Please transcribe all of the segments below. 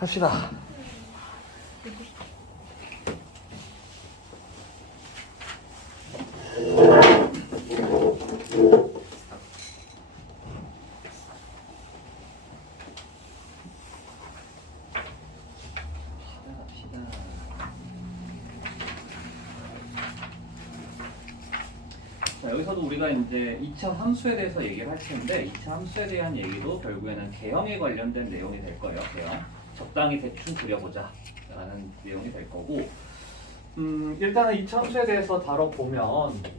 갑시다. 자, 여기서도 우리가 이제 2차 함수에 대해서 얘기를 할 텐데 2차 함수에 대한 얘기도 결국에는 개형에 관련된 내용이 될 거예요. 개형. 적당히 대충 그려보자 라는 내용이 될 거고 일단은 2차 함수에 대해서 다뤄보면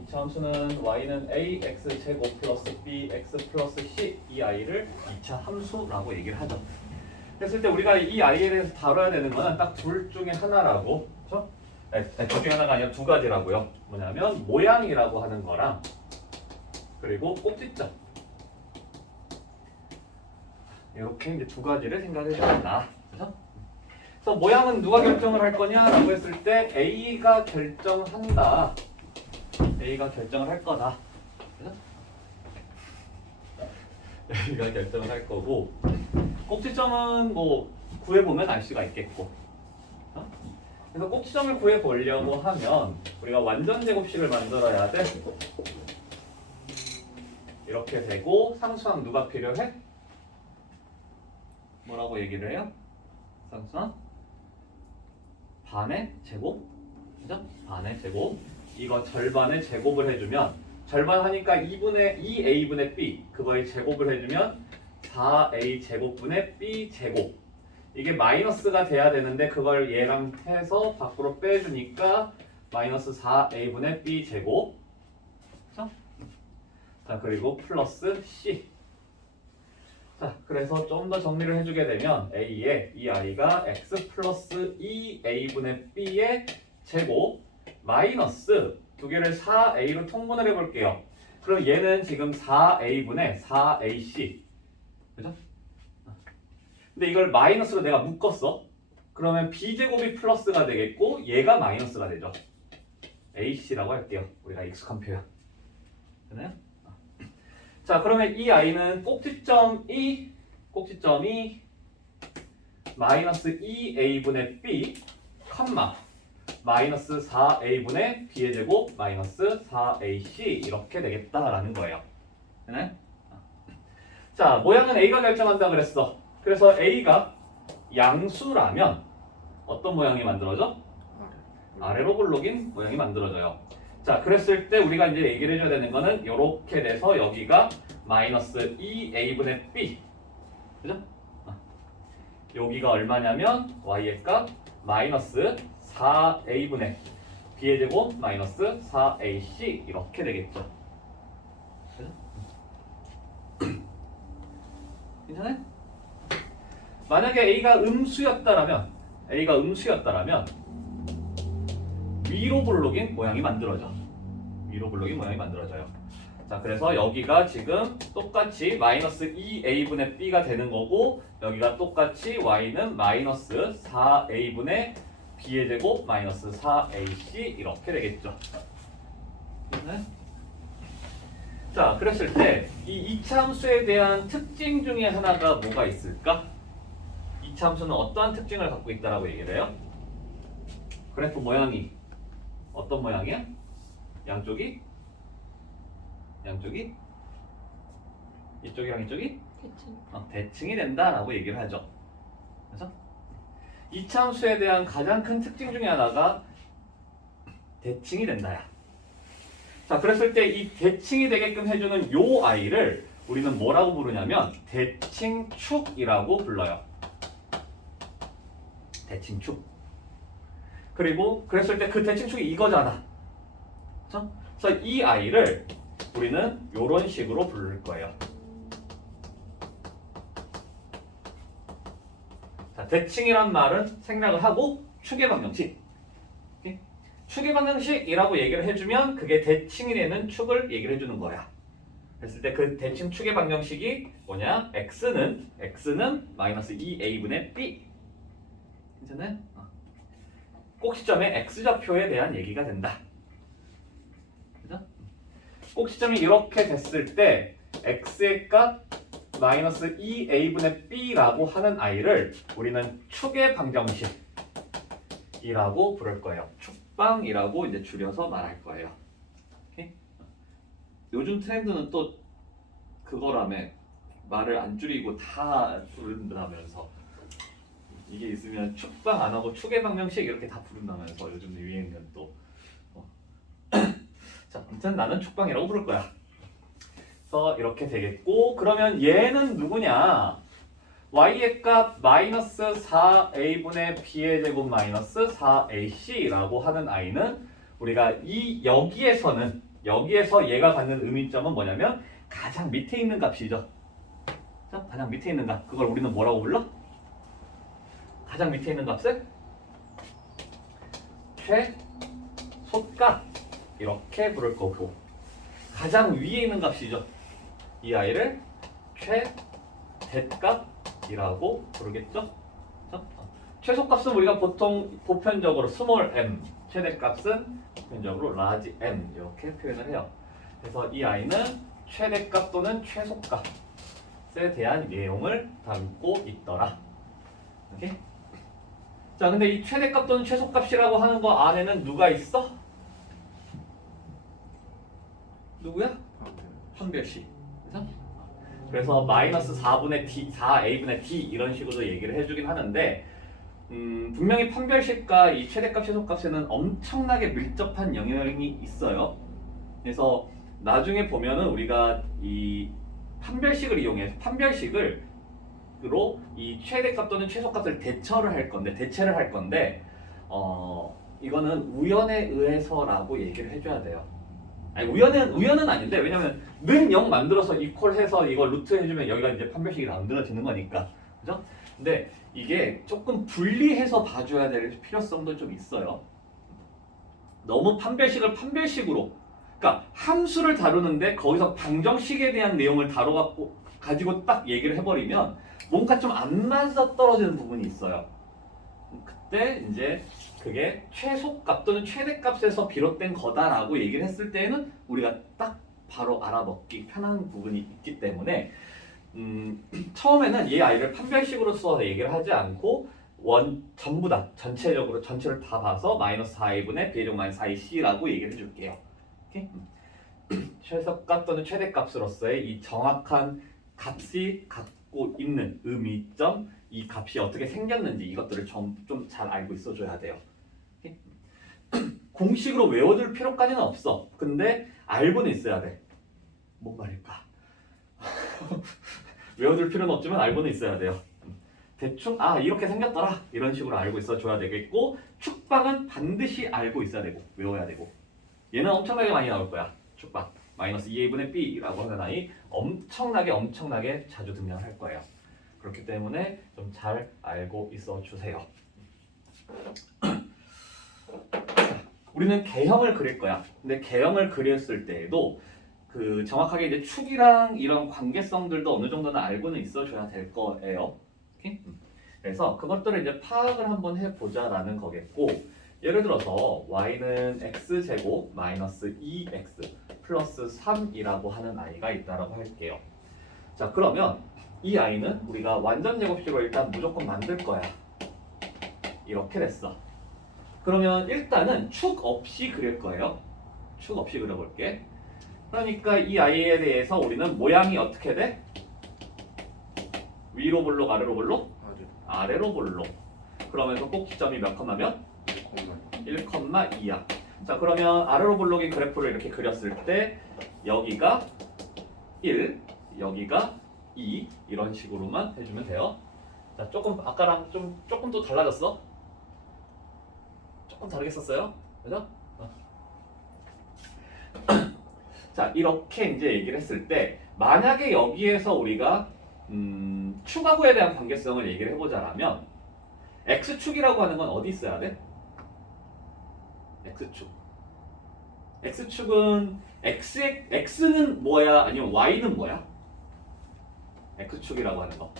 2차 함수는 y는 ax제곱 플러스 bx 플러스 c 이 i를 2차 함수라고 얘기를 하죠. 그랬을 때 우리가 이 i에 대해서 다뤄야 되는 거는 딱 둘 중에 하나라고, 그렇죠? 둘 중에 하나가 아니라 두 가지라고요. 뭐냐면 모양이라고 하는 거랑 그리고 꼭지점. 이렇게 이제 두 가지를 생각해 줘야 된다. 그렇죠? 그래서 모양은 누가 결정을 할 거냐라고 했을 때 A가 결정한다. A가 결정을 할 거다. 그렇죠? A가 결정을 할 거고 꼭지점은 뭐 구해보면 알 수가 있겠고. 그래서 꼭지점을 구해보려고 하면 우리가 완전 제곱식을 만들어야 돼. 이렇게 되고 상수항 누가 필요해? 뭐라고 얘기를 해요? 상수항? 반의 제곱? 그죠? 반의 제곱. 이거 절반의 제곱을 해주면 절반 하니까 2a분의 b 그거의 제곱을 해주면 4a 제곱분의 b 제곱. 이게 마이너스가 돼야 되는데 그걸 얘랑 해서 밖으로 빼주니까 마이너스 4a분의 b 제곱. 그렇죠? 자, 그리고 플러스 c. 자, 그래서 좀 더 정리를 해주게 되면 a에 이 i가 x 플러스 2a분의 b의 제곱 마이너스 두 개를 4a로 통분을 해볼게요. 그럼 얘는 지금 4a분의 4ac. 그죠? 근데 이걸 마이너스로 내가 묶었어. 그러면 b제곱이 플러스가 되겠고 얘가 마이너스가 되죠. ac라고 할게요. 우리가 익숙한 표현. 되나요? 자, 그러면 이 i는 꼭지점이 마이너스 2a분의 b, 마이너스 4a분의 b의 제곱 마이너스 4ac 이렇게 되겠다라는 거예요. 되나요? 자, 모양은 a가 결정한다 그랬어. 그래서 a가 양수라면 어떤 모양이 만들어져? 아래로 굴러긴 모양이 만들어져요. 자, 그랬을 때 우리가 이제 얘기를 해줘야 되는 거는 이렇게 돼서 여기가 마이너스 2a분의 b, 그죠? 여기가 얼마냐면 y의 값 마이너스 4a분의 b의 제곱 마이너스 4ac 이렇게 되겠죠. 그죠? 괜찮아요? 만약에 a가 음수였다라면 위로 블록인 모양이 만들어져. 위로 블록인 모양이 만들어져요. 자, 그래서 여기가 지금 똑같이 마이너스 2a분의 b가 되는 거고 여기가 똑같이 y는 마이너스 4a분의 b의 제곱 마이너스 4ac 이렇게 되겠죠. 네? 자, 그랬을 때 이 2차 함수에 대한 특징 중에 하나가 뭐가 있을까? 2차 함수는 어떠한 특징을 갖고 있다라고 얘기를 해요? 그래프 모양이 어떤 모양이야? 양쪽이 이쪽이랑 이쪽이 대칭이 된다라고 얘기를 하죠. 그래서 2차 함수에 대한 가장 큰 특징 중에 하나가 대칭이 된다야. 자, 그랬을 때 이 대칭이 되게끔 해주는 요 i를 우리는 뭐라고 부르냐면 대칭축이라고 불러요. 대칭축. 그리고 그랬을 때 그 대칭축이 이거잖아. 그렇죠? 그래서 이 i를 우리는 이런 식으로 부를 거예요. 자, 대칭이란 말은 생략을 하고 축의 방정식. 오케이? 축의 방정식이라고 얘기를 해주면 그게 대칭이 되는 축을 얘기를 해주는 거야. 그랬을 때 그 대칭 축의 방정식이 뭐냐? x는 마이너스 2a분의 b. 괜찮아요? 꼭지점의 x좌표에 대한 얘기가 된다. 그죠? 꼭지점이 이렇게 됐을 때 x의 값 마이너스 2a분의 b라고 하는 i를 우리는 축의 방정식이라고 부를 거예요. 축방이라고 이제 줄여서 말할 거예요. 오케이? 요즘 트렌드는 또 그거라며 말을 안 줄이고 다 부른다면서 이게 있으면 축방 안 하고 축의 방정식 이렇게 다 부른다면서 요즘 유행은 또 자, 아무튼 나는 축방이라고 부를 거야. 그래서 이렇게 되겠고 그러면 얘는 누구냐? y의 값 마이너스 4a분의 b의 제곱 마이너스 4ac라고 하는 i는 우리가 여기에서 얘가 갖는 의미점은 뭐냐면 가장 밑에 있는 값이죠. 자, 가장 밑에 있는 값. 그걸 우리는 뭐라고 불러? 가장 밑에 있는 값을 최소값 이렇게 부를 거고 가장 위에 있는 값이죠. 이 아이를 최대값이라고 부르겠죠. 최소값은 우리가 보통 보편적으로 스몰 m, 최대값은 보편적으로 라지 m 이렇게 표현을 해요. 그래서 이 아이는 최대값 또는 최소값에 대한 내용을 담고 있더라. 오케이? 자, 근데 이 최대값 또는 최소값이라고 하는 거 안에는 누가 있어? 누구야? 판별식. 그래서 마이너스 4분의 d, 4a분의 d 이런 식으로 얘기를 해주긴 하는데 분명히 판별식과 이 최대값, 최소값에는 엄청나게 밀접한 영향이 있어요. 그래서 나중에 보면은 우리가 이 판별식을 이용해서 판별식으로 이 최대값 또는 최소값을 대체를 할 건데 이거는 우연에 의해서라고 얘기를 해줘야 돼요. 아니 우연은 아닌데 왜냐면 는 0 만들어서 이퀄해서 이거 루트 해주면 여기가 이제 판별식이 만들어지는 거니까 그죠? 근데 이게 조금 분리해서 봐줘야 될 필요성도 좀 있어요. 너무 판별식을 판별식으로 그러니까 함수를 다루는데 거기서 방정식에 대한 내용을 가지고 딱 얘기를 해버리면 뭔가 좀 안 맞아 떨어지는 부분이 있어요. 그때 이제 그게 최소값 또는 최대값에서 비롯된 거다라고 얘기를 했을 때에는 우리가 딱 바로 알아먹기 편한 부분이 있기 때문에 처음에는 이 아이를 판별식으로 써서 얘기를 하지 않고 전부 다 전체를 다 봐서 마이너스 4a분의 b제곱 마이너스 4ac라고 얘기를 해줄게요. 오케이? 최소값 또는 최대값으로서의 이 정확한 값이 갖고 있는 의미점, 이 값이 어떻게 생겼는지 이것들을 좀 잘 알고 있어줘야 돼요. 오케이? 공식으로 외워둘 필요까지는 없어. 근데 알고는 있어야 돼. 뭔 말일까? 외워둘 필요는 없지만 알고는 있어야 돼요. 대충 이렇게 생겼더라 이런 식으로 알고 있어줘야 되겠고 축방은 반드시 알고 있어야 되고 외워야 되고 얘는 엄청나게 많이 나올 거야. 축방 마이너스 2a분의 b라고 하는 아이 엄청나게 자주 등장할 거예요. 그렇기 때문에 좀 잘 알고 있어 주세요. 우리는 개형을 그릴 거야. 근데 개형을 그렸을 때에도 그 정확하게 이제 축이랑 이런 관계성들도 어느 정도는 알고는 있어줘야 될 거예요. 오케이? 그래서 그것들을 이제 파악을 한번 해보자라는 거겠고 예를 들어서 y는 x제곱 마이너스 2x 플러스 3이라고 하는 아이가 있다라고 할게요. 자, 그러면 이 아이는 우리가 완전 제곱식으로 일단 무조건 만들 거야. 이렇게 됐어. 그러면 일단은 축 없이 그릴 거예요. 축 없이 그려볼게. 그러니까 이 아이에 대해서 우리는 모양이 어떻게 돼? 위로 볼록 아래로 볼록? 아래로 볼록. 그러면서 꼭 지점이 몇 컴마면? 1,2야. 자, 그러면 아래로 볼록의 그래프를 이렇게 그렸을 때 여기가 1, 여기가 2 이런 식으로만 해주면 돼요. 자, 조금 아까랑 조금 또 달라졌어? 조금 다르게 썼어요? 그죠? 자, 이렇게 이제 얘기를 했을 때 만약에 여기에서 우리가 축하구에 대한 관계성을 얘기를 해보자라면 x축이라고 하는 건 어디 있어야 돼? x축. x축은 x는 뭐야? 아니면 y는 뭐야? x축이라고 하는 거.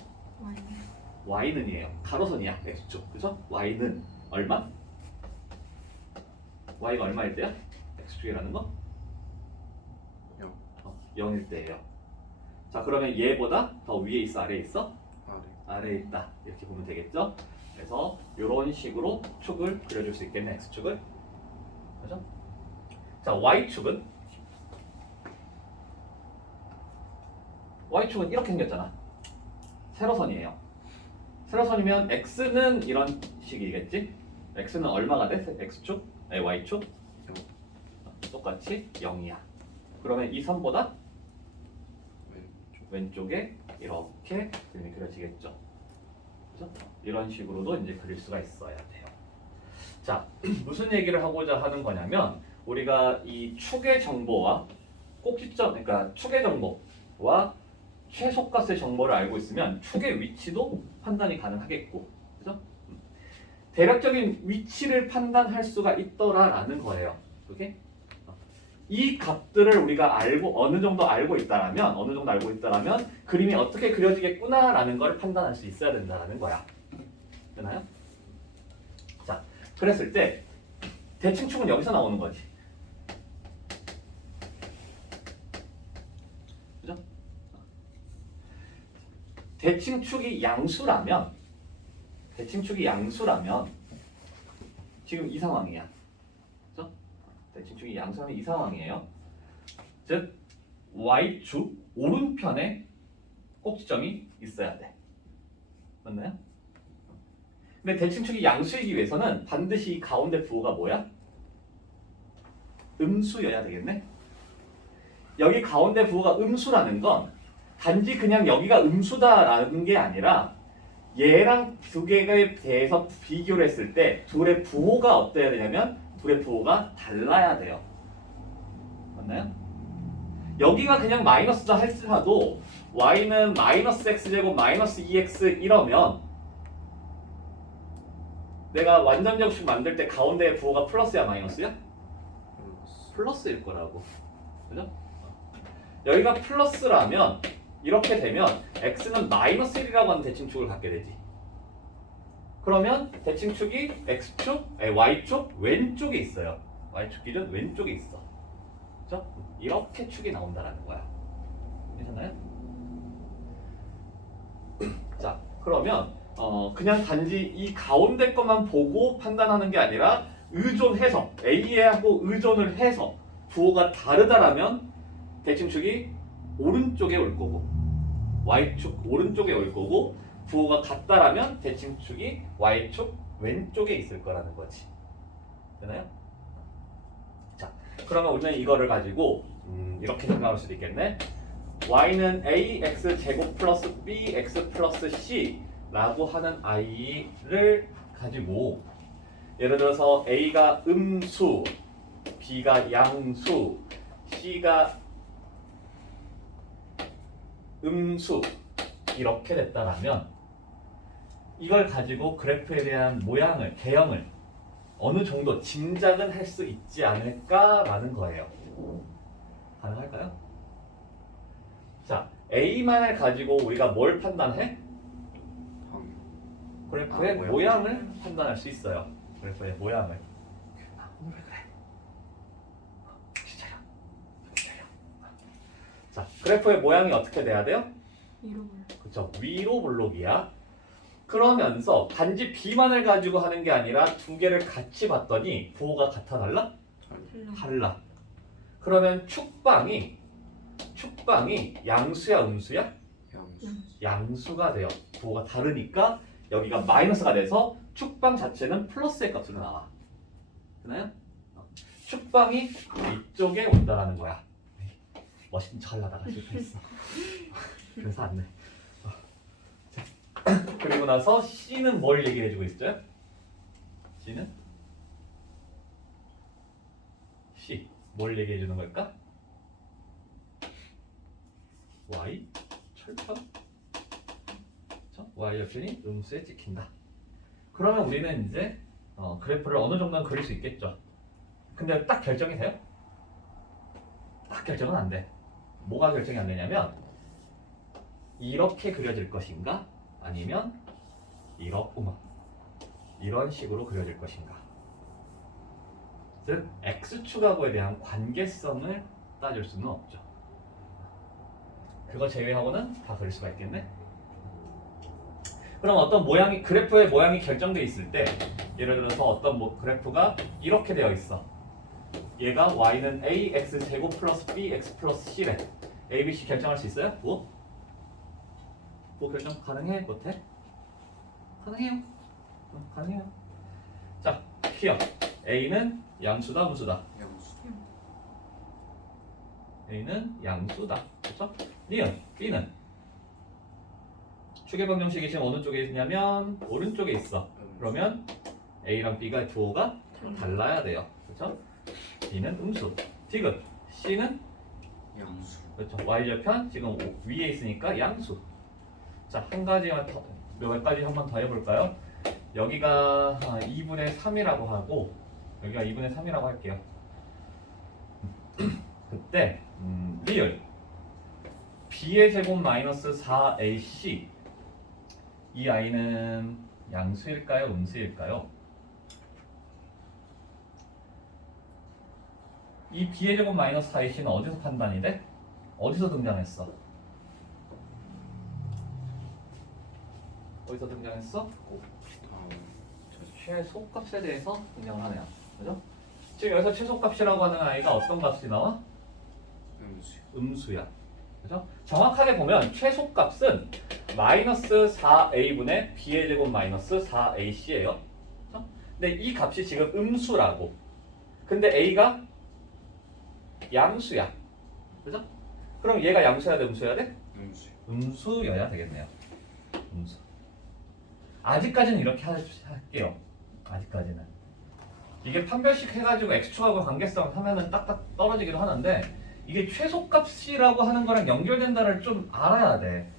y는이에요. 가로선이야. x축. 그죠? y는 얼마? y가 얼마일 때야? x축이라는 거? 0일 때예요. 자 그러면 얘보다 더 위에 있어 아래에 있어? 아래. 아래에 있다 이렇게 보면 되겠죠? 그래서 이런 식으로 축을 그려줄 수 있겠네 x축을. 그죠? 자 y축은 이렇게 생겼잖아. 세로선이에요. 세로선이면 x는 이런 식이겠지? x는 얼마가 돼? x축? 아니 y축? 똑같이 0이야. 그러면 이 선보다 왼쪽에 이렇게 그림이 그려지겠죠. 그죠? 이런 식으로도 이제 그릴 수가 있어야 돼요. 자, 무슨 얘기를 하고자 하는 거냐면 우리가 이 축의 정보와 꼭지점, 그러니까 축의 정보와 최소값의 정보를 알고 있으면 축의 위치도 판단이 가능하겠고, 그죠? 대략적인 위치를 판단할 수가 있더라라는 거예요. 오케이? 이 값들을 우리가 어느 정도 알고 있다라면 그림이 어떻게 그려지겠구나라는 걸 판단할 수 있어야 된다는 거야. 되나요? 자, 그랬을 때 대칭축은 여기서 나오는 거지. 그죠? 대칭축이 양수라면 지금 이 상황이야. 그죠? 대칭축이 양수라면 이 상황이에요. 즉 y축 오른편에 꼭지점이 있어야 돼. 맞나요? 근데 대칭축이 양수이기 위해서는 반드시 이 가운데 부호가 뭐야? 음수여야 되겠네. 여기 가운데 부호가 음수라는 건 단지 그냥 여기가 음수다라는 게 아니라 얘랑 두 개에 대해서 비교를 했을 때 둘의 부호가 어때야 되냐면 둘의 부호가 달라야 돼요. 맞나요? 여기가 그냥 마이너스다 할지라도 y는 마이너스 x제곱 마이너스 2x 이러면 내가 완전정식 만들 때 가운데의 부호가 플러스야 마이너스야? 플러스일 거라고. 그죠? 여기가 플러스라면 이렇게 되면 x는 마이너스 1이라고 하는 대칭축을 갖게 되지. 그러면 대칭축이 y축 왼쪽에 있어요. y축 기준 왼쪽에 있어. 그죠? 이렇게 축이 나온다라는 거야. 괜찮나요? 자, 그러면 그냥 단지 이 가운데 것만 보고 판단하는 게 아니라 의존해서 A하고 의존을 해서 부호가 다르다라면 대칭축이 오른쪽에 올 거고 Y축 오른쪽에 올 거고 부호가 같다라면 대칭축이 Y축 왼쪽에 있을 거라는 거지. 되나요? 자, 그러면 우리는 이거를 가지고 이렇게 생각할 수도 있겠네. Y는 AX 제곱 플러스 BX 플러스 C 라고 하는 i를 가지고 예를 들어서 A가 음수, B가 양수, C가 음수 이렇게 됐다라면 이걸 가지고 그래프에 대한 모양을, 개형을 어느 정도 짐작은 할 수 있지 않을까라는 거예요. 가능할까요? 자, A만을 가지고 우리가 뭘 판단해? 그래프의 모양을 판단할 수 있어요. 그래프의 모양을. 오늘 왜 그래? 진짜요? 자, 그래프의 모양이 어떻게 돼야 돼요? 위로 볼록. 그렇죠. 위로 볼록이야. 그러면서 단지 B만을 가지고 하는 게 아니라 두 개를 같이 봤더니 부호가 같아 달라? 달라. 그러면 축방이 양수야 음수야? 양수가 돼요. 부호가 다르니까 여기가 마이너스가 돼서 축방 자체는 플러스의 값으로 나와. 되나요? 축방이 이쪽에 온다라는 거야. 멋있는 척 하려다가 실패했어. 그래서 안 돼. 그리고 나서 C는 뭘 얘기해주고 있어요? C는? C 뭘 얘기해주는 걸까? Y 철편? Y 옆편이 음수에 찍힌다. 그러면 우리는 이제 그래프를 어느 정도는 그릴 수 있겠죠. 근데 딱 결정이 돼요? 딱 결정은 안 돼. 뭐가 결정이 안 되냐면 이렇게 그려질 것인가 아니면 이런 식으로 그려질 것인가. 즉 X축하고에 대한 관계성을 따질 수는 없죠. 그거 제외하고는 다 그릴 수가 있겠네. 그럼 어떤 모양이 그래프의 모양이 결정돼 있을 때 예를 들어서 어떤 그래프가 이렇게 되어 있어. 얘가 y는 ax 제곱 플러스 bx 플러스 c래. a, b, c 결정할 수 있어요? 뭐? 뭐 결정 가능해? 못해? 가능해요. 가능해요. 자, here a는 양수다 음수다. 양수. a는 양수다. 그렇죠? 니은 b는 축의 방정식이 지금 어느 쪽에 있냐면 오른쪽에 있어. 그러면 a랑 b가 조가 달라야 돼요. 그렇죠? b는 음수. 디귿 c는 양수. 그렇죠. y절편 지금 위에 있으니까 양수. 자, 한 가지만 더, 몇 가지 한 번 더 해볼까요? 여기가 2분의 3이라고 하고 여기가 2분의 3이라고 할게요. 그때 리을 b의 제곱 마이너스 4ac 이 i는 양수일까요? 음수일까요? 이 b의 제곱 마이너스 4ac는 어디서 판단이 돼? 어디서 등장했어? 어디서 등장했어? 최소값에 대해서 등장을 하네요. 그죠? 지금 여기서 최소값이라고 하는 아이가 어떤 값이 나와? 음수. 음수야. 그죠? 정확하게 보면 최소값은 마이너스 4a분의 b의 제곱 마이너스 4ac예요. 그죠? 근데 이 값이 지금 음수라고. 근데 a가 양수야. 그죠? 그럼 얘가 양수여야 돼, 음수여야 돼? 음수. 음수여야 되겠네요. 음수. 아직까지는 이렇게 할게요. 아직까지는. 이게 판별식 해가지고 x축하고 관계성 하면은 딱딱 떨어지기도 하는데 이게 최소값이라고 하는 거랑 연결된다를 좀 알아야 돼.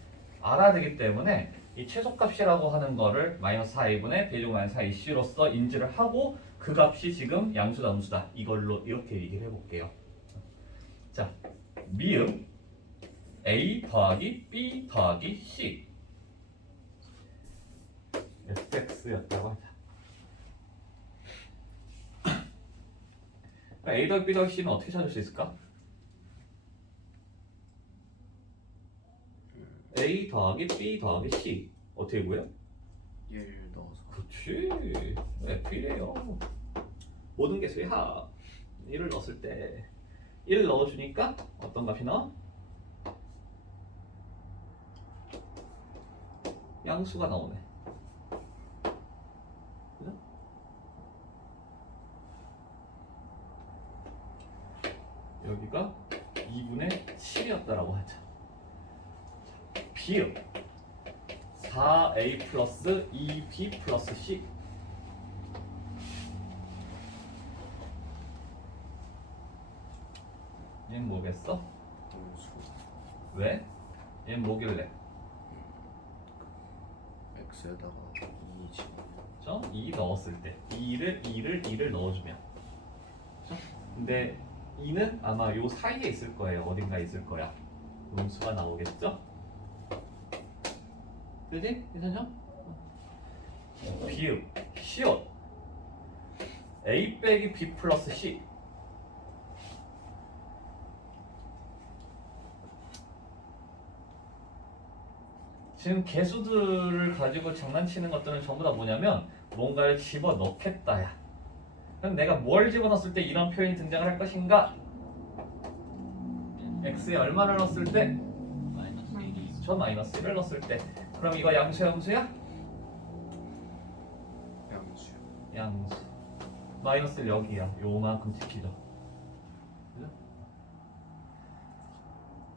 알아야 되기 때문에 이 최소값이라고 하는 거를 마이너스 4a분의 b제곱 마이너스 4ac로서 인지를 하고 그 값이 지금 양수다 음수다 이걸로 이렇게 얘기를 해볼게요. 자, 미음 a 더하기 b 더하기 c fx였다고 하자. a 더하기 b 더하기 c는 어떻게 찾을 수 있을까? a 더하기 b 더하기 c 어떻게 구해요? 얘를 넣어서. 그렇지. f이래요. 모든 개수의 합 1을 넣었을 때 1을 넣어주니까 어떤 값이 나와? 양수가 나오네. 그죠? 여기가 2분의 7이었다라고 하자. 비읍 4a 플러스 2b 플러스 c 얘는 뭐겠어? 음수. 왜? 얘는 뭐길래? x에다가 2 집어넣어. 2 넣었을 때 2를 넣어주면 그렇죠? 근데 2는 아마 요 사이에 있을 거예요. 어딘가 있을 거야. 음수가 나오겠죠? 그지? 괜찮죠? 비읍 시옷 a 빼기 b 플러스 c 지금 개수들을 가지고 장난치는 것들은 전부 다 뭐냐면 뭔가를 집어넣겠다야. 그럼 내가 뭘 집어넣었을 때 이런 표현이 등장을 할 것인가? x에 얼마를 넣었을 때? 마이너스 1이 저 마이너스 1을 넣었을 때. 그럼 이거 양수야 음수야? 양수. 양수. 마이너스 1 여기야. 요만큼 지키죠. 그죠?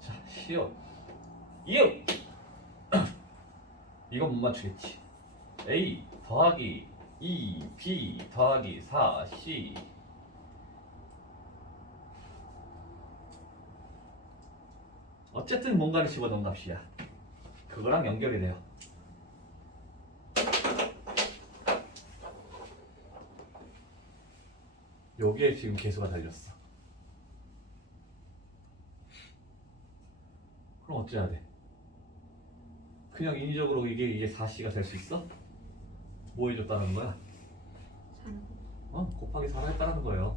자, 시옷. 이웃! 이거 못 맞추겠지. a 더하기 2b 더하기 4c 어쨌든 뭔가를 집어넣은 값이야. 그거랑 연결이 돼요. 여기에 지금 개수가 달렸어. 그럼 어째야 돼? 그냥 인위적으로 이게 4c가 될 수 있어? 뭐 해줬다는 거야? 곱하기 4를 했다는 거예요.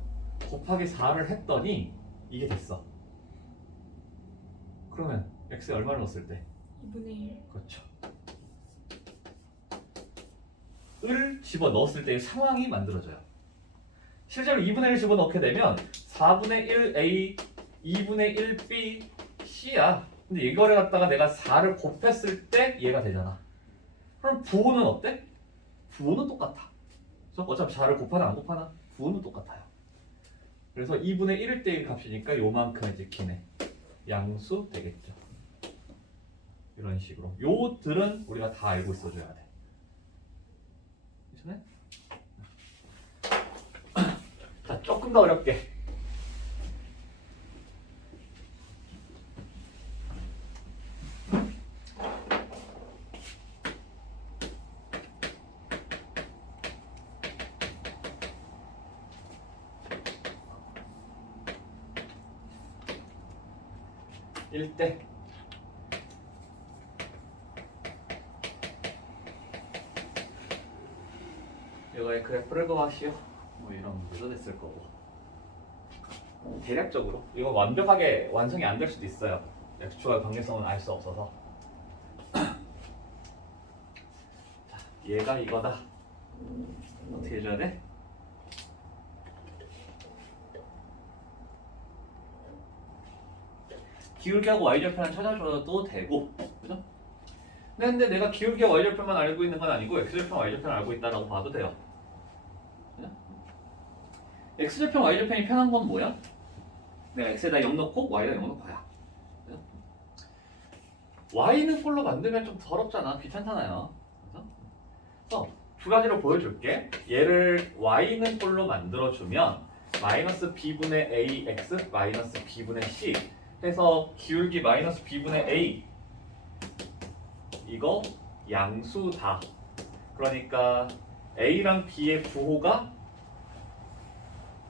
곱하기 4를 했더니 이게 됐어. 그러면 x에 얼마를 넣었을 때? 2분의 1. 그렇죠. 을 집어넣었을 때의 상황이 만들어져요. 실제로 2분의 1 집어넣게 되면 4분의 1a, 2분의 1b, c야. 근데 이거를 갖다가 내가 4를 곱했을 때 얘가 되잖아. 그럼 부호는 어때? 부호는 똑같아. 그래서 어차피 4를 곱하나 안 곱하나? 부호는 똑같아요. 그래서 2분의 1일 때의 값이니까 요만큼 이제 기네. 양수 되겠죠. 이런 식으로. 요들은 우리가 다 알고 있어줘야 돼. 괜찮아요? 자, 조금 더 어렵게. 일대 이거의 그래프를 그어하시오. 뭐 이런 문제도 됐을 거고. 대략적으로 이거 완벽하게 완성이 안 될 수도 있어요. x축의 관계성은 알 수 없어서. 자, 얘가 이거다. 어떻게 해줘야 돼? 기울기하고 y절편을 찾아줘도 되고, 그죠? 근데 내가 기울기와 y절편만 알고 있는 건 아니고 x절편, y절편을 알고 있다라고 봐도 돼요. 그죠? x절편, y절편이 편한 건 뭐야? 내가 x에다 0 넣고 y에다 0 넣고야. 그죠? y는 꼴로 만들면 좀 더럽잖아. 귀찮잖아요. 그죠? 그래서 두 가지로 보여줄게. 얘를 y는 꼴로 만들어주면 마이너스 b분의 ax 마이너스 b분의 c 해서 기울기 마이너스 b분의 a 이거 양수다. 그러니까 a랑 b의 부호가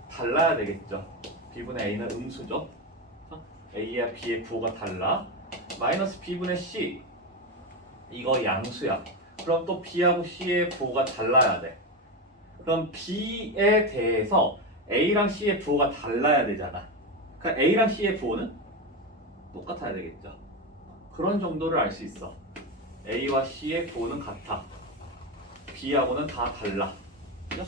달라야 되겠죠. b분의 a는 음수죠. a와 b의 부호가 달라. 마이너스 b분의 c 이거 양수야. 그럼 또 b하고 c의 부호가 달라야 돼. 그럼 b에 대해서 a랑 c의 부호가 달라야 되잖아. 그러니까 a랑 c의 부호는 똑같아야 되겠죠. 그런 정도를 알 수 있어. A와 C의 부호는 같아. B하고는 다 달라. 그죠?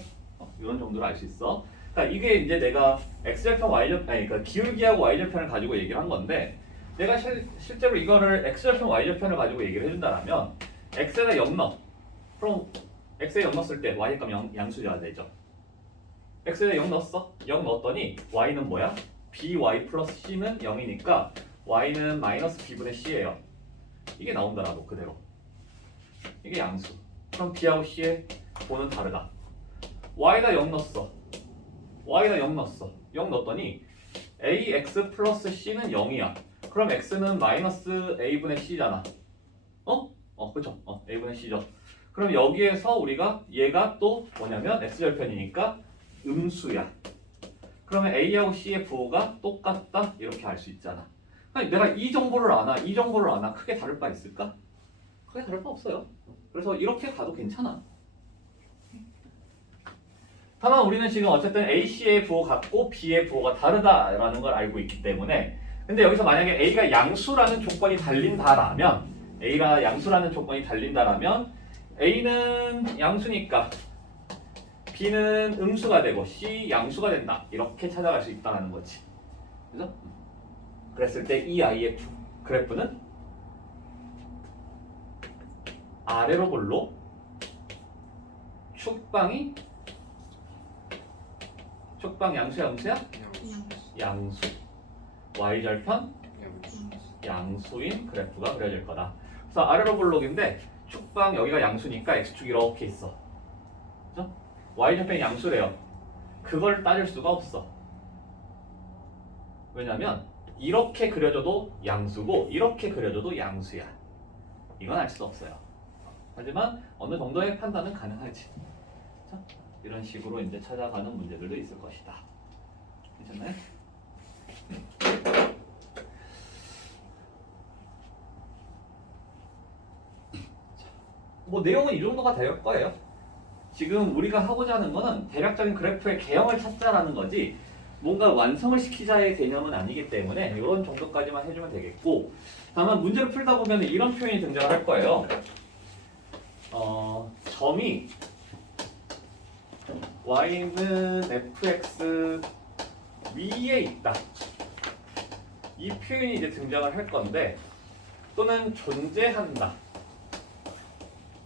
이런 정도를 알 수 있어. 그러니까 이게 이제 내가 X절편, Y절편, 아니 그러니까 기울기하고 Y절편을 가지고 얘기를 한 건데 내가 실제로 이거를 X절편, Y절편을 가지고 얘기를 해준다면 X에다 0 넣어. 그럼 X에 0 넣었을 때 Y 값 양수여야 되죠. X에다 0 넣었어. 0 넣었더니 Y는 뭐야? BY 플러스 C는 0이니까 y는 마이너스 b분의 c예요. 이게 나온다라고 그대로. 이게 양수. 그럼 b하고 c의 부호는 다르다. y에다 0 넣었어. y에다 0 넣었어. 0 넣었더니 ax 플러스 c는 0이야. 그럼 x는 마이너스 a분의 c잖아. 그쵸? a분의 c죠. 그럼 여기에서 우리가 얘가 또 뭐냐면 x절편이니까 음수야. 그러면 a하고 c의 부호가 똑같다 이렇게 알 수 있잖아. 아니, 내가 이 정보를 아나, 이 정보를 아나 크게 다를 바 있을까? 크게 다를 바 없어요. 그래서 이렇게 가도 괜찮아. 다만 우리는 지금 어쨌든 AC의 부호 같고 B의 부호가 다르다라는 걸 알고 있기 때문에 근데 여기서 만약에 A가 양수라는 조건이 달린다라면 A가 양수라는 조건이 달린다라면 A는 양수니까 B는 음수가 되고 C 양수가 된다. 이렇게 찾아갈 수 있다는 거지. 그죠? 그랬을 때 이 아이의 그래프는 아래로 볼로 축방 양수야 음수야? 양수. y절편 양수인 그래프가 그려질 거다. 그래서 아래로 볼록인데 축방 여기가 양수니까 x축 이렇게 있어. 그죠? y절편이 양수래요. 그걸 따질 수가 없어. 왜냐면 이렇게 그려줘도 양수고 이렇게 그려줘도 양수야. 이건 알 수 없어요. 하지만 어느 정도의 판단은 가능하지. 자, 이런 식으로 이제 찾아가는 문제들도 있을 것이다. 괜찮나요? 뭐 내용은 이 정도가 될 거예요. 지금 우리가 하고자 하는 거는 대략적인 그래프의 개형을 찾자라는 거지 뭔가 완성을 시키자의 개념은 아니기 때문에 이런 정도까지만 해주면 되겠고, 다만 문제를 풀다 보면 이런 표현이 등장할 거예요. 점이 y는 fx 위에 있다. 이 표현이 이제 등장을 할 건데, 또는 존재한다.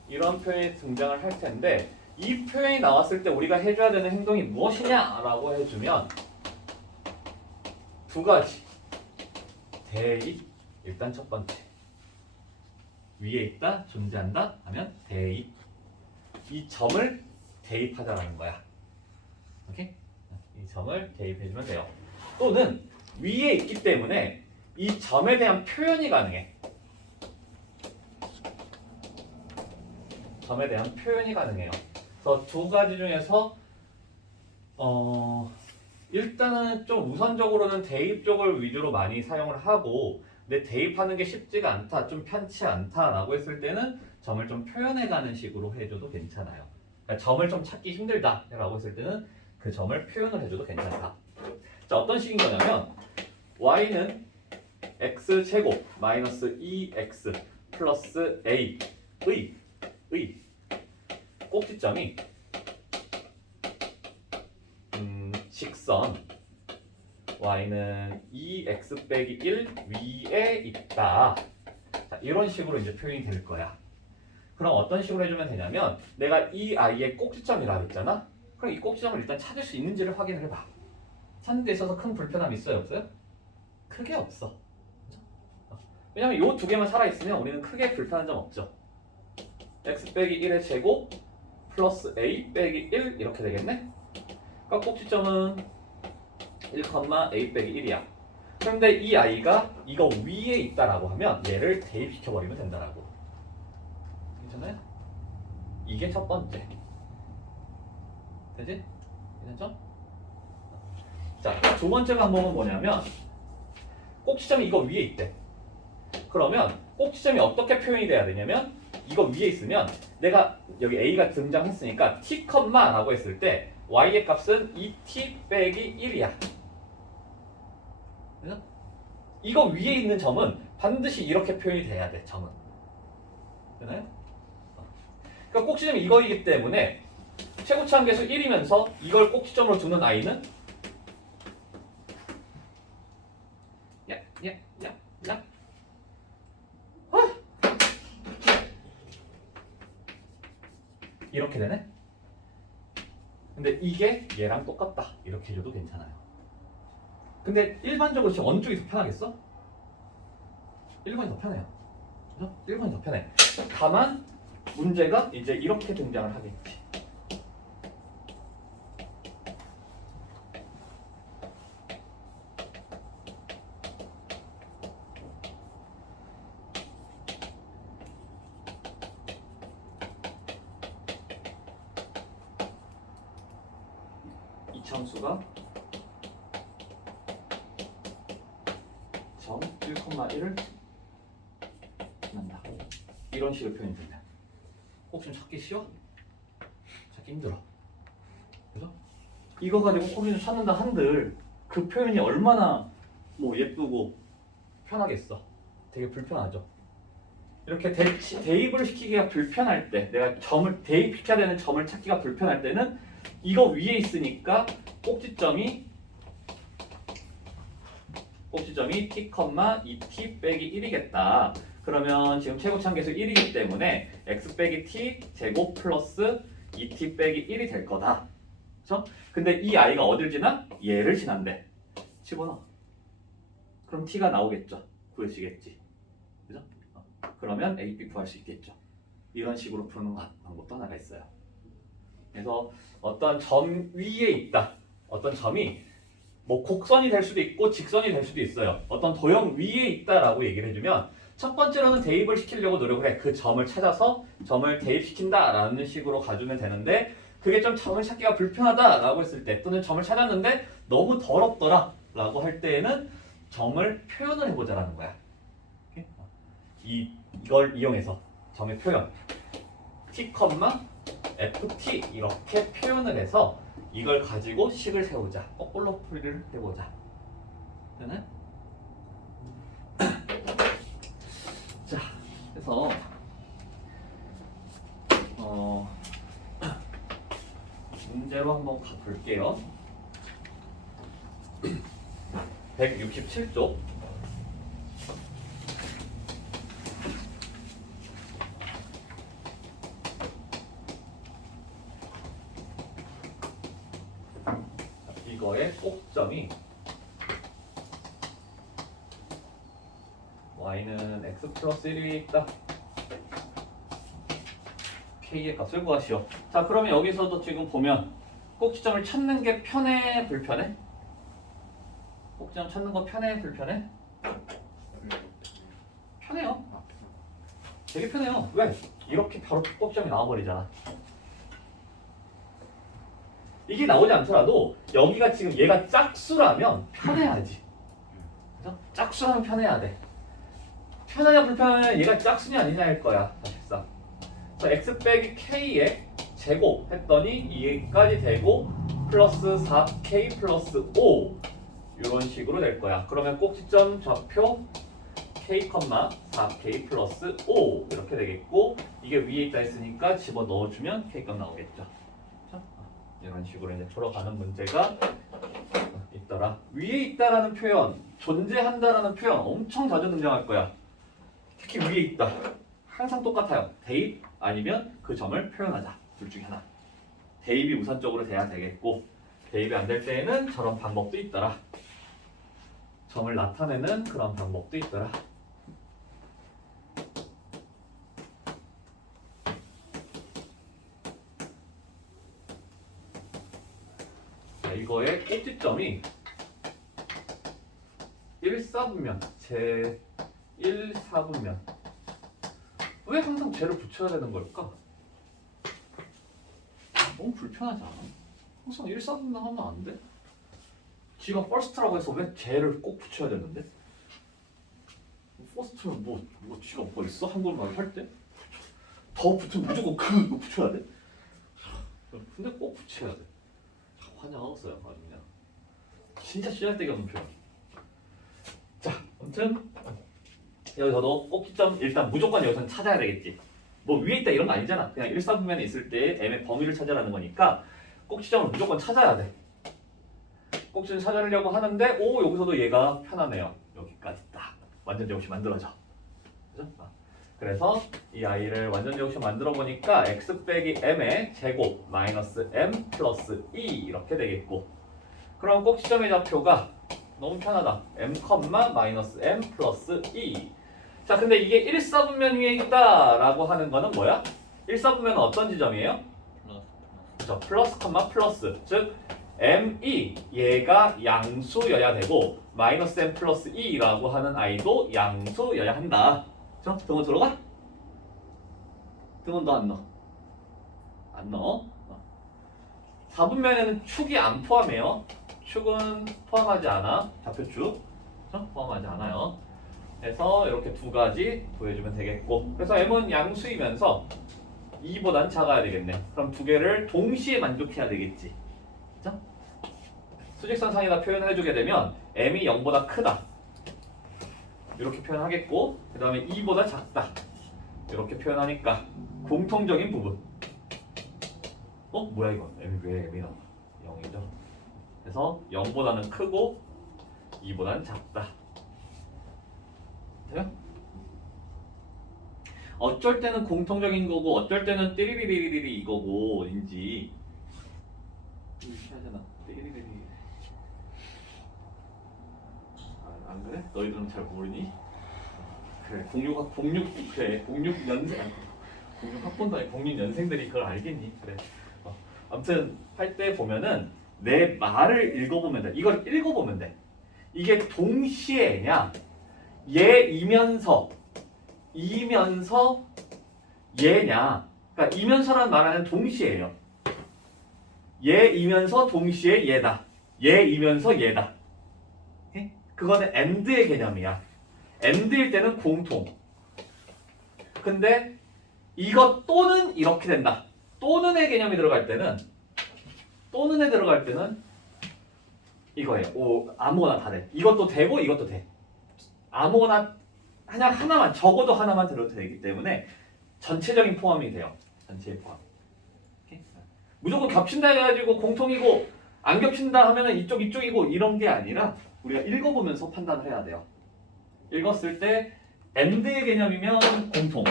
이런 표현이 등장을 할 텐데, 이 표현이 나왔을 때 우리가 해줘야 되는 행동이 무엇이냐라고 해주면 두 가지. 대입. 일단 첫 번째. 위에 있다, 존재한다 하면 대입. 이 점을 대입하자라는 거야. 오케이? 이 점을 대입해주면 돼요. 또는 위에 있기 때문에 이 점에 대한 표현이 가능해. 점에 대한 표현이 가능해요. 그래서 두 가지 중에서 일단은 좀 우선적으로는 대입 쪽을 위주로 많이 사용을 하고, 근데 대입하는 게 쉽지가 않다, 좀 편치 않다라고 했을 때는 점을 좀 표현해가는 식으로 해줘도 괜찮아요. 그러니까 점을 좀 찾기 힘들다라고 했을 때는 그 점을 표현을 해줘도 괜찮다. 자, 어떤 식인 거냐면 y는 x제곱 마이너스 2x 플러스 a의 꼭지점이 직선 y는 2x 빼기 1 위에 있다. 자, 이런 식으로 이제 표현이 될 거야. 그럼 어떤 식으로 해주면 되냐면, 내가 이 아이의 꼭지점이라고 했잖아. 그럼 이 꼭지점을 일단 찾을 수 있는지를 확인을 해봐. 찾는 데 있어서 큰 불편함 있어요, 없어요? 크게 없어. 왜냐면 이 두 개만 살아있으면 우리는 크게 불편한 점 없죠. x 빼기 1의 제곱 플러스 a 빼기 1 이렇게 되겠네? 그러니까 꼭지점은 1, a 빼기 1이야. 그런데 이 아이가 이거 위에 있다라고 하면 얘를 대입시켜버리면 된다라고. 괜찮아요? 이게 첫 번째. 되지? 괜찮죠? 자, 두 번째 방법은 뭐냐면, 꼭지점이 이거 위에 있대. 그러면 꼭지점이 어떻게 표현이 돼야 되냐면, 이거 위에 있으면 내가 여기 a가 등장했으니까 t, 라고 했을 때 y의 값은 2t 빼기 1이야. 그래서 이거 위에 있는 점은 반드시 이렇게 표현이 돼야 돼, 점은. 되나요? 그러니까 꼭지점이 이거이기 때문에 최고치 한계수 1이면서 이걸 꼭지점으로 두는 아이는 이렇게 되네? 근데 이게 얘랑 똑같다. 이렇게 해줘도 괜찮아요. 근데 일반적으로 지금 어느 쪽이 더 편하겠어? 1번이 더 편해요. 그죠? 1번이 더 편해. 다만 문제가 이제 이렇게 등장을 하겠지. 이참수가 점 1,1을 지난다. 이런 식으로 표현이 된다. 혹시 찾기 쉬워? 찾기 힘들어. 그죠? 이거 가지고 꼭지점 찾는다 한들 그 표현이 얼마나 뭐 예쁘고 편하겠어. 되게 불편하죠. 이렇게 대입을 시키기가 불편할 때, 내가 점을 대입시켜야 되는 점을 찾기가 불편할 때는 이거 위에 있으니까 꼭지점이 t, 2t 빼기 1이겠다. 그러면 지금 최고치 한계수 1이기 때문에 x 빼기 t 제곱 플러스 2t 빼기 1이 될 거다. 그렇죠? 근데 이 아이가 어딜 지나? 얘를 지난대. 집어넣어. 그럼 t가 나오겠죠. 구해지겠지. 그죠? 그러면 a, b 구할 수 있겠죠. 이런 식으로 푸는 방법도 하나가 있어요. 그래서 어떤 점 위에 있다. 어떤 점이 뭐 곡선이 될 수도 있고 직선이 될 수도 있어요. 어떤 도형 위에 있다라고 얘기를 해주면 첫 번째로는 대입을 시키려고 노력을 해. 그 점을 찾아서 점을 대입시킨다라는 식으로 가주면 되는데, 그게 좀 점을 찾기가 불편하다라고 했을 때, 또는 점을 찾았는데 너무 더럽더라라고 할 때에는 점을 표현을 해보자라는 거야. 이걸 이용해서 점의 표현 t, ft 이렇게 표현을 표현을 해서 이걸 가지고 식을 세우자. 거꾸로 풀이를 해보자. 되네? 자, 그래서 문제로 한번 가볼게요. 167쪽. 이거의 꼭점이 y는 x 플러스 1 위에 있다. k의 값을 구하시오. 자, 그러면 여기서도 지금 보면 꼭지점을 찾는 게 편해, 불편해? 꼭지점 찾는 거 편해, 불편해? 편해요. 되게 편해요. 왜? 이렇게 바로 꼭지점이 나와버리잖아. 이게 나오지 않더라도 여기가 지금 얘가 짝수라면 편해야지. 그죠? 짝수라면 편해야 돼. 편하냐 불편하냐 얘가 짝수냐 아니냐일 거야. 사실상. 그래서 x 빼기 k의 제곱 했더니 2까지 되고 플러스 4k 플러스 5 이런 식으로 될 거야. 그러면 꼭지점 좌표 k, 4k 플러스 5 이렇게 되겠고 이게 위에 있다 했으니까 집어 넣어주면 k 값 나오겠죠. 이런 식으로 이제 풀어가는 문제가 있더라. 위에 있다라는 표현, 존재한다라는 표현 엄청 자주 등장할 거야. 특히 위에 있다. 항상 똑같아요. 대입 아니면 그 점을 표현하자. 둘 중에 하나. 대입이 우선적으로 돼야 되겠고 대입이 안 될 때에는 저런 방법도 있더라. 점을 나타내는 그런 방법도 있더라. 이거의 꼭지점이 1사분면, 제 1사분면. 왜 항상 쟤를 붙여야 되는 걸까? 너무 불편하지 않아? 항상 1사분면 하면 안 돼? 지가 first라고 해서 왜 쟤를 꼭 붙여야 되는데? first는 뭐 지가 뭐 있어? 한국말 할 때? 더 붙으면 무조건 그거 붙여야 돼? 근데 꼭 붙여야 돼. 환장하겠어요. 아주 그냥 진짜 씨알데기 없는 표현. 자, 아무튼 여기서도 꼭지점 일단 무조건 여기서는 찾아야 되겠지. 뭐 위에 있다 이런 거 아니잖아. 그냥 1사분면에 있을 때 m의 범위를 찾아라는 거니까 꼭지점을 무조건 찾아야 돼. 꼭지점 찾으려고 하는데 여기서도 얘가 편하네요. 여기까지 딱 완전 제곱식 만들어져. 그죠? 그래서 이 아이를 완전 제곱식 만들어 보니까 x 빼기 m의 제곱 마이너스 m 플러스 2 이렇게 되겠고 그럼 꼭지점의 좌표가 너무 편하다. m, 마이너스 m 플러스 2. 자, 근데 이게 1사분면 위에 있다라고 하는 거는 뭐야? 1사분면은 어떤 지점이에요? 그렇죠. 플러스, 플러스. 즉 m이 얘가 양수여야 되고 마이너스 m 플러스 2라고 하는 아이도 양수여야 한다. 그렇죠? 등원 들어가? 등원 너 안 넣어? 안 넣어? 4분면에는 축이 안 포함해요. 축은 포함하지 않아. 좌표축. 그렇죠? 포함하지 않아요. 그래서 이렇게 두 가지 구해주면 되겠고 그래서 m은 양수이면서 2보단 작아야 되겠네. 그럼 두 개를 동시에 만족해야 되겠지. 그렇죠? 수직선상에다 표현을 해주게 되면 m이 0보다 크다. 이렇게 표현하겠고 그 다음에 2보다 작다. 이렇게 표현하니까 공통적인 부분. 뭐야 이건? m이 왜 m이 나와? 0이죠. 그래서 0보다는 크고 2보다는 작다. 돼요? 어쩔 때는 공통적인 거고 어쩔 때는 띠리리리리리 이거고 인지 이렇게 하잖아. 띠리리리리. 안 그래? 너희들은 잘 모르니? 그래, 06년생 06학번도 아니 06년생들이 그걸 알겠니? 그래. 아무튼 할 때 보면은 내 말을 읽어보면 돼. 이걸 읽어보면 돼. 이게 동시에냐? 얘이면서 얘냐? 그러니까 이면서라는 말하는 동시에예요. 얘이면서 동시에 얘다. 얘이면서 얘다. 그거는 and의 개념이야. and일 때는 공통. 근데 이것 또는 이렇게 된다. 또는의 개념이 들어갈 때는 또는에 들어갈 때는 이거예요. 아무거나 다 돼. 이것도 되고 이것도 돼. 아무거나 그냥 하나만 적어도 하나만 들어도 되기 때문에 전체적인 포함이 돼요. 전체의 포함. 오케이? 무조건 겹친다 해가지고 공통이고 안 겹친다 하면은 이쪽이고 이런 게 아니라 우리가 읽어보면서 판단을 해야 돼요. 읽었을 때 AND의 개념이면 공통.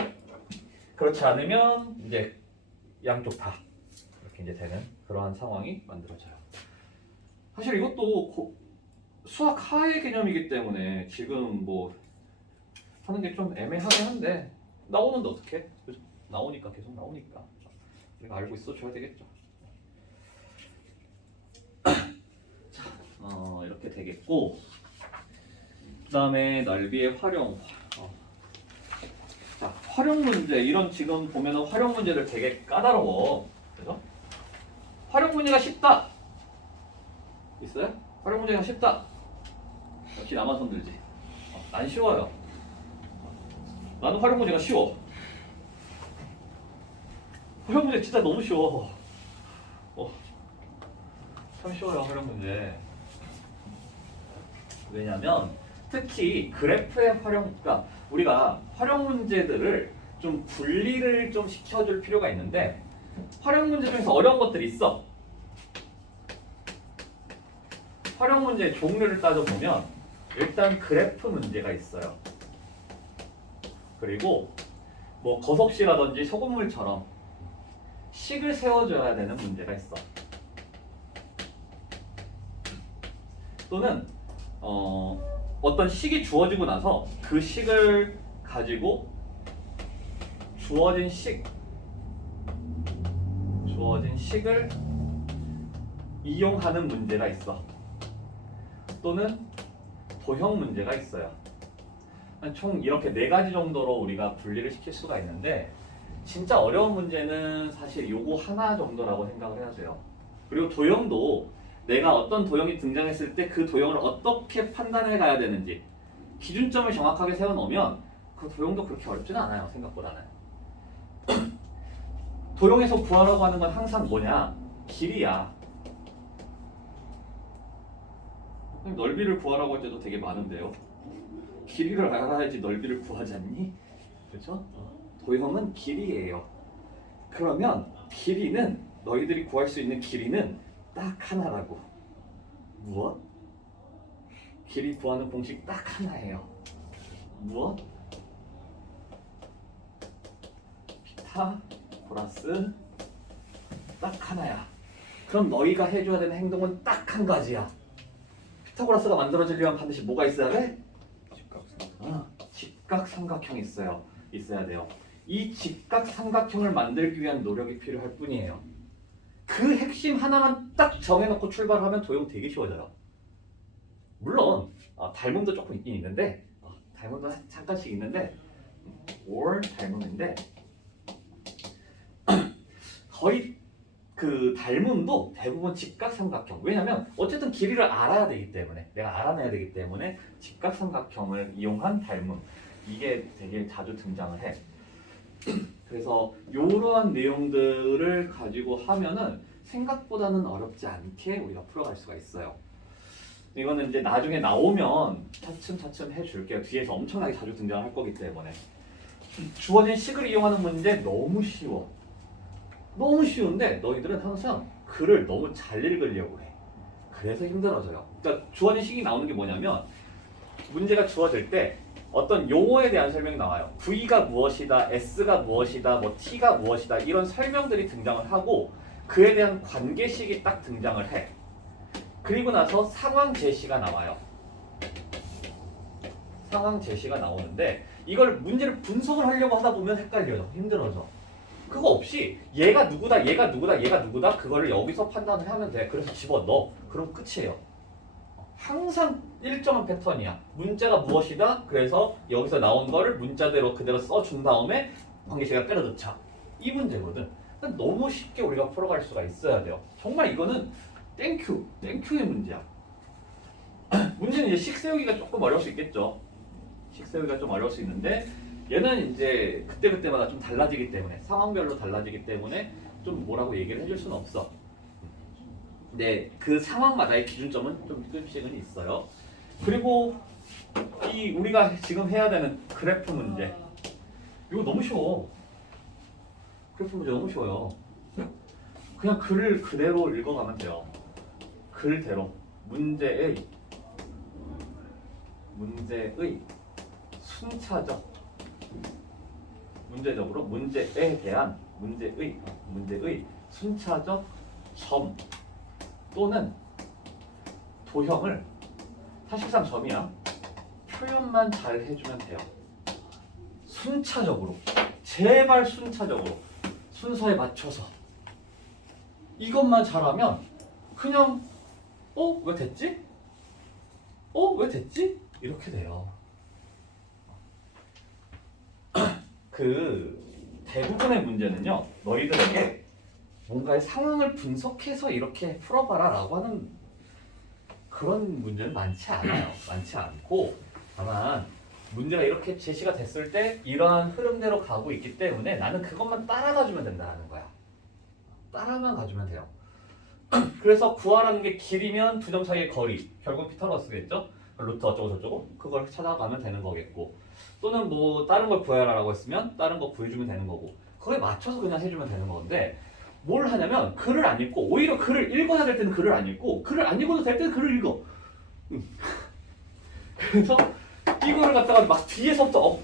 그렇지 않으면 이제 양쪽 다 이렇게 이제 되는 그러한 상황이 만들어져요. 사실 이것도 수학 하의 개념이기 때문에 지금 뭐 하는 게 좀 애매하긴 한데 나오는데 어떡해? 그죠? 나오니까 계속 나오니까 우리가 알고 있어 줘야 되겠죠. 자, 이렇게 되겠고 그 다음에 넓이의 활용. 자, 활용 문제 이런 지금 보면은 활용 문제들 되게 까다로워. 그죠? 활용 문제가 쉽다. 있어요? 활용 문제가 쉽다. 역시 나만 손 들지. 난 쉬워요. 나는 활용 문제가 쉬워. 활용 문제 진짜 너무 쉬워. 참 쉬워요 활용 문제. 왜냐면 특히 그래프의 활용, 그러니까 우리가 활용 문제들을 좀 분리를 좀 시켜줄 필요가 있는데 활용 문제 중에서 어려운 것들이 있어. 활용 문제의 종류를 따져보면 일단 그래프 문제가 있어요. 그리고 뭐 거석시라든지 소금물처럼 식을 세워줘야 되는 문제가 있어. 또는 어떤 식이 주어지고 나서 그 식을 가지고 주어진 식을 이용하는 문제가 있어. 또는 도형 문제가 있어요. 총 이렇게 4가지 정도로 우리가 분리를 시킬 수가 있는데 진짜 어려운 문제는 사실 요거 하나 정도라고 생각을 해야 돼요. 그리고 도형도 내가 어떤 도형이 등장했을 때 그 도형을 어떻게 판단해 가야 되는지 기준점을 정확하게 세워놓으면 그 도형도 그렇게 어렵지는 않아요. 생각보다는. 도형에서 구하라고 하는 건 항상 뭐냐? 길이야. 넓이를 구하라고 할 때도 되게 많은데요. 길이를 알아야지 넓이를 구하지 않니? 그렇죠? 도형은 길이에요. 그러면 길이는 너희들이 구할 수 있는 길이는 딱 하나라고. 무엇? 길이 구하는 공식 딱 하나예요. 무엇? 피타고라스 딱 하나야. 그럼 너희가 해줘야 되는 행동은 딱 한 가지야. 피타고라스가 만들어지려면 반드시 뭐가 있어야 돼? 직각삼각형이 있어야 돼요. 이 직각삼각형을 만들기 위한 노력이 필요할 뿐이에요. 그 핵심 하나만 딱 정해놓고 출발하면 도형 되게 쉬워져요. 물론 닮음도 조금 있긴 있는데 닮음도 잠깐씩 있는데 닮음인데 거의 그 닮음도 대부분 직각삼각형. 왜냐면 어쨌든 길이를 알아야 되기 때문에 내가 알아내야 되기 때문에 직각삼각형을 이용한 닮음 이게 되게 자주 등장을 해. 그래서 이러한 내용들을 가지고 하면은 생각보다는 어렵지 않게 우리가 풀어갈 수가 있어요. 이거는 이제 나중에 나오면 차츰차츰 해줄게요. 뒤에서 엄청나게 자주 등장할 거기 때문에. 주어진 식을 이용하는 문제 너무 쉬워. 너무 쉬운데 너희들은 항상 글을 너무 잘 읽으려고 해. 그래서 힘들어져요. 그러니까 주어진 식이 나오는 게 뭐냐면 문제가 주어질 때 어떤 용어에 대한 설명이 나와요. V가 무엇이다, S가 무엇이다, 뭐 T가 무엇이다 이런 설명들이 등장을 하고 그에 대한 관계식이 딱 등장을 해. 그리고 나서 상황 제시가 나와요. 상황 제시가 나오는데 이걸 문제를 분석을 하려고 하다 보면 헷갈려요. 힘들어져. 그거 없이 얘가 누구다, 얘가 누구다, 얘가 누구다 그거를 여기서 판단을 하면 돼. 그래서 집어넣어. 그럼 끝이에요. 항상 일정한 패턴이야. 문자가 무엇이다. 그래서 여기서 나온 거를 문자대로 그대로 써준 다음에 관계식을 때려 넣자. 이 문제거든. 너무 쉽게 우리가 풀어갈 수가 있어야 돼요. 정말 이거는 땡큐의 문제야. 문제는 이제 식 세우기가 조금 어려울 수 있겠죠. 식 세우기가 좀 어려울 수 있는데 얘는 이제 그때그때마다 좀 달라지기 때문에 상황별로 달라지기 때문에 좀 뭐라고 얘기를 해줄 수는 없어. 네, 그 상황마다의 기준점은 조금씩은 있어요. 그리고 이 우리가 지금 해야 되는 그래프 문제, 이거 너무 쉬워. 그래프 문제 너무 쉬워요. 그냥 글을 그대로 읽어가면 돼요. 글대로 문제의 순차적, 문제적으로 문제에 대한 문제의 순차적 점 또는 도형을, 사실상 점이야, 표현만 잘 해주면 돼요. 순차적으로, 제발 순차적으로, 순서에 맞춰서 이것만 잘하면 그냥 왜 됐지? 왜 됐지? 이렇게 돼요. 그 대부분의 문제는요, 너희들에게 뭔가의 상황을 분석해서 이렇게 풀어봐라 라고 하는 그런 문제는 많지 않아요. 많지 않고, 다만 문제가 이렇게 제시가 됐을 때 이러한 흐름대로 가고 있기 때문에 나는 그것만 따라가주면 된다는 거야. 따라만 가주면 돼요. 그래서 구하라는 게 길이면 두 점 사이의 거리, 결국 피타고라스겠죠? 루트 어쩌고 저쩌고 그걸 찾아가면 되는 거겠고, 또는 뭐 다른 걸 구해라라고 했으면 다른 거 구해주면 되는 거고, 그거에 맞춰서 그냥 해주면 되는 건데, 뭘 하냐면 글을 안 읽고, 오히려 글을 읽어야 될 때는 글을 안 읽고, 글을 안 읽어도 될 때는 글을 읽어. 그래서 이거를 갖다가 막 뒤에서부터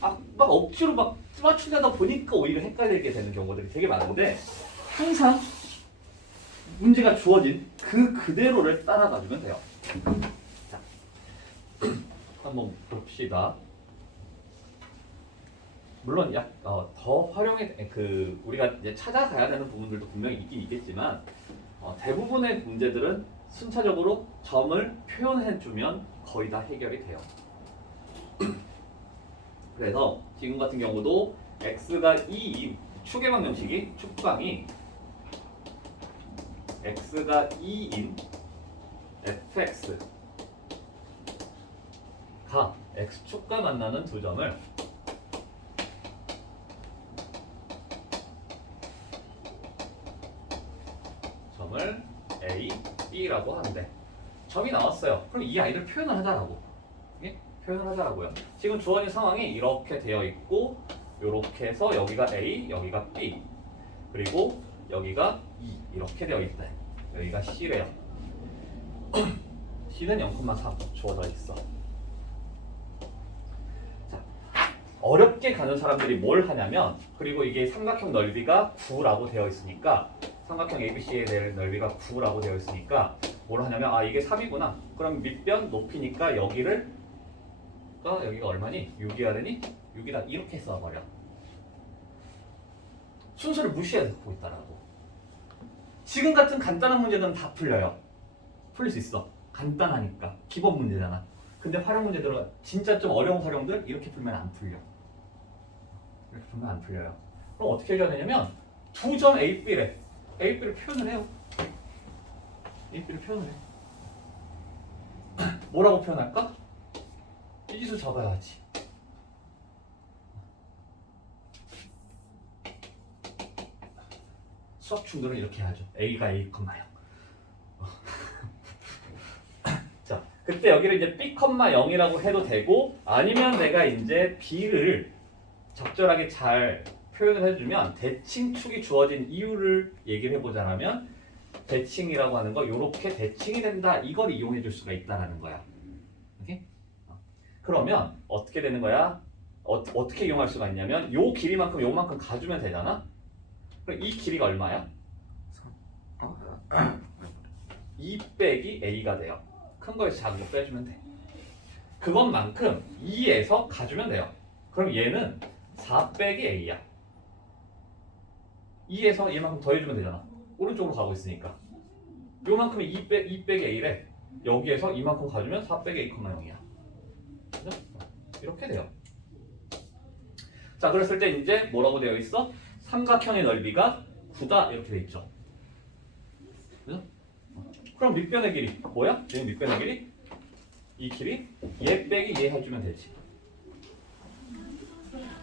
막 억지로 막 맞추려다 보니까 오히려 헷갈리게 되는 경우들이 되게 많은데, 항상 문제가 주어진 그대로를 따라가주면 돼요. 자, 한번 봅시다. 물론 더 활용해, 우리가 이제 찾아가야 되는 부분들도 분명히 있긴 있겠지만, 대부분의 문제들은 순차적으로 점을 표현해주면 거의 다 해결이 돼요. 그래서 지금 같은 경우도 x가 2인 축의 방정식이, 축방이 x가 2인 fx가 x축과 만나는 두 점을 A, B라고 하는데, 점이 나왔어요. 그럼 이 아이를 표현을 하자라고. 예? 표현을 하자라고요. 지금 주어진 상황이 이렇게 되어 있고, 이렇게 해서 여기가 A, 여기가 B, 그리고 여기가 E 이렇게 되어 있다. 여기가 C래요. C는 0,4 주어져 있어. 자, 어렵게 가는 사람들이 뭘 하냐면, 그리고 이게 삼각형 넓이가 9라고 되어 있으니까, 삼각형 ABC에 대한 넓이가 9라고 되어 있으니까 뭘 하냐면, 이게 3이구나. 그럼 밑변 높이니까 여기가 얼마니? 6이어야 되니? 6이다. 이렇게 써버려. 순서를 무시하고 있다라고. 지금 같은 간단한 문제들은 다 풀려요. 풀릴 수 있어. 간단하니까. 기본 문제잖아. 근데 활용 문제들은 진짜 좀 어려운 활용들 이렇게 풀면 안 풀려. 이렇게 풀면 안 풀려요. 그럼 어떻게 해줘야 되냐면, 두 점 A, B래. A, B를 표현을 해요. A, B를 표현을 해. 뭐라고 표현할까? 이 짓을 적어야지. 수학 충돌은 이렇게 해야죠. A가 A, 0. 자, 그때 여기를 이제 B, 0이라고 해도 되고, 아니면 내가 이제 B를 적절하게 잘 표현을 해주면, 대칭축이 주어진 이유를 얘기를 해보자면, 대칭이라고 하는 거, 요렇게 대칭이 된다, 이걸 이용해 줄 수가 있다라는 거야. 오케이? 그러면 어떻게 되는 거야? 어떻게 이용할 수가 있냐면, 요 길이만큼 요만큼 가주면 되잖아? 그럼 이 길이가 얼마야? 2 빼기 A가 돼요. 큰 거에서 작은 거 빼주면 돼. 그것만큼 2에서 가주면 돼요. 그럼 얘는 4 빼기 A야. 2에서 얘만큼 더해주면 되잖아. 오른쪽으로 가고 있으니까. 요만큼이 2 빼기 A래. 여기에서 이만큼 가주면 4 빼기 A, 0이야. 그죠? 이렇게 돼요. 자, 그랬을 때 이제 뭐라고 되어 있어? 삼각형의 넓이가 9다 이렇게 돼 있죠. 그죠? 그럼 밑변의 길이 뭐야? 지금 밑변의 길이? 이 길이 얘 빼기 얘 해주면 되지.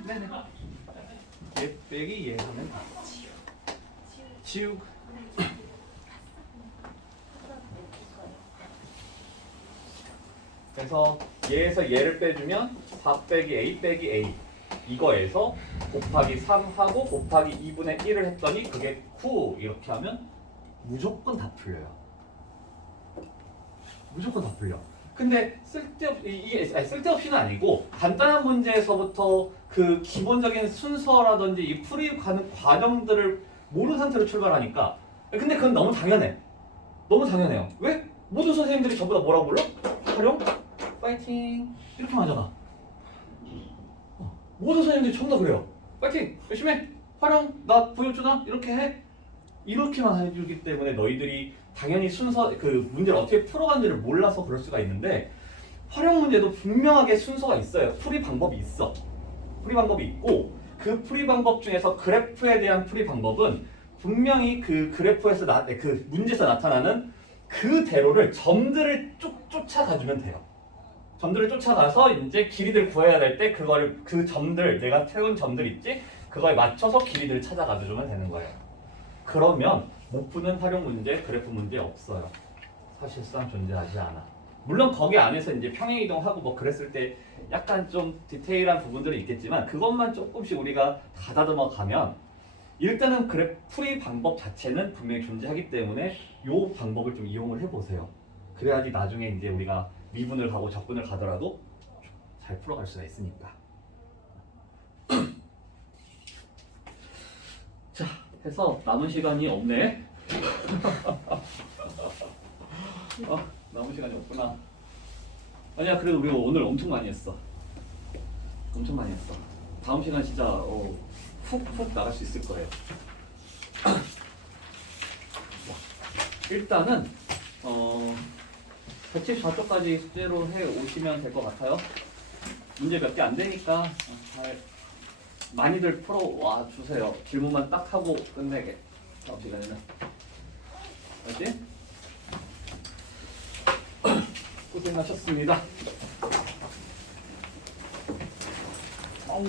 네네. 얘 빼기 얘 하면 지우고. 그래서 얘에서 얘를 빼주면 4 빼기 a 빼기 a 이거에서 곱하기 3하고 곱하기 2분의 1을 했더니 그게 9 이렇게 하면 무조건 다 풀려요. 무조건 다 풀려. 근데 쓸데없이는 아니고 간단한 문제에서부터 그 기본적인 순서라든지 이 풀이 가는 과정들을 모르는 상태로 출발하니까 근데 그건 너무 당연해. 너무 당연해요. 왜? 모든 선생님들이 전부 다 뭐라고 불러? 활용? 파이팅! 이렇게만 하잖아. 모든 선생님들이 전부 다 그래요. 파이팅! 열심히 해! 활용! 나 보여주나? 이렇게 해! 이렇게만 해주기 때문에 너희들이 당연히 순서, 그 문제를 어떻게 풀어간지를 몰라서 그럴 수가 있는데 활용 문제도 분명하게 순서가 있어요. 풀이 방법이 있어. 풀이 방법이 있고 그 풀이 방법 중에서 그래프에 대한 풀이 방법은 분명히 그 그래프에서 그 문제에서 나타나는 그대로를 점들을 쭉 쫓아가주면 돼요. 점들을 쫓아가서 이제 길이들 구해야 될 때 그거를 그 점들 내가 세운 점들 있지 그거에 맞춰서 길이들을 찾아가주면 되는 거예요. 그러면 못 푸는 활용 문제, 그래프 문제 없어요. 사실상 존재하지 않아. 물론 거기 안에서 이제 평행 이동하고 뭐 그랬을 때 약간 좀 디테일한 부분들이 있겠지만 그것만 조금씩 우리가 가다듬어 가면 일단은 풀이 방법 자체는 분명히 존재하기 때문에 이 방법을 좀 이용을 해보세요. 그래야지 나중에 이제 우리가 미분을 가고 적분을 가더라도 잘 풀어갈 수가 있으니까. 자, 해서 남은 시간이 없네. 남은 시간이 없구나. 아니야, 그래도 우리 오늘 엄청 많이 했어. 엄청 많이 했어. 다음 시간 진짜 훅훅 나갈 수 있을 거예요. 일단은 174쪽까지 숙제로 해 오시면 될 것 같아요. 문제 몇 개 안 되니까 잘 많이들 풀어와 주세요. 질문만 딱 하고 끝내게. 다음 시간에는. 알지? 고생하셨습니다. 아우.